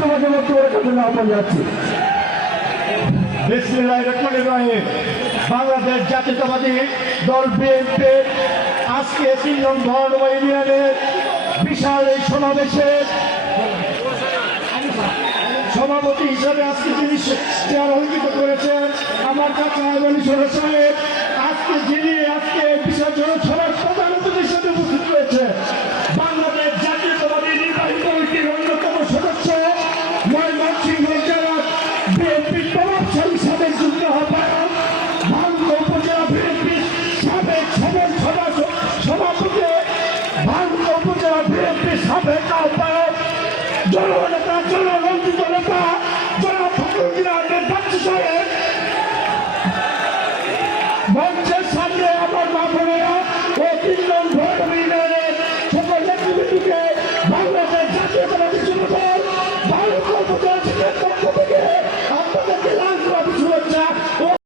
সমাজে বক্তব্য রাখার জন্য আহ্বান জানাচ্ছি। বিসমিল্লাহির রহমানির রহিম। বাংলাদেশ জাতীয়তাবাদী দল বিএনপি আজকে 3 নং ধর্ম ইউনিয়নের বিশাল এই সমাবেশে সভাপতি হিসাবে আজকে যিনি চেয়ার অলঙ্কিত করেছেন আমার কাছে আইমানি সরকার সাহেব, আজকে যিনি আজকে বিশাল জনসভার প্রধান অতিথি হিসেবে উপস্থিত রয়েছে বাংলাদেশ জাতীয়তাবাদী নির্বাহী কমিটির অন্যতম সদস্য ময়মনসিংহ জেলা বিএনপির প্রভাবশালী সাবেক যুগ্ম আহ্বায়ক ভাঙ্গা উপজেলা বিএনপির সাবেক সভাপতি ভাঙ্গা উপজেলা বিএনপির সাবেক আহ্বায়ক জননেতা জননন্দিত নেতা জনাব ফখরুদ্দিন আহমেদ বাচ্চু সাহেব, মঞ্চের সামনে আমার মা বোনেরা ও 3 নং ধর্ম ইউনিয়নের সকল নেতৃবৃন্দকে বাংলাদেশ জাতীয়তাবাদী যুবদল ভাঙ্গা উপজেলা থেকে পক্ষ থেকে আপনাদেরকে লাল গোলাপি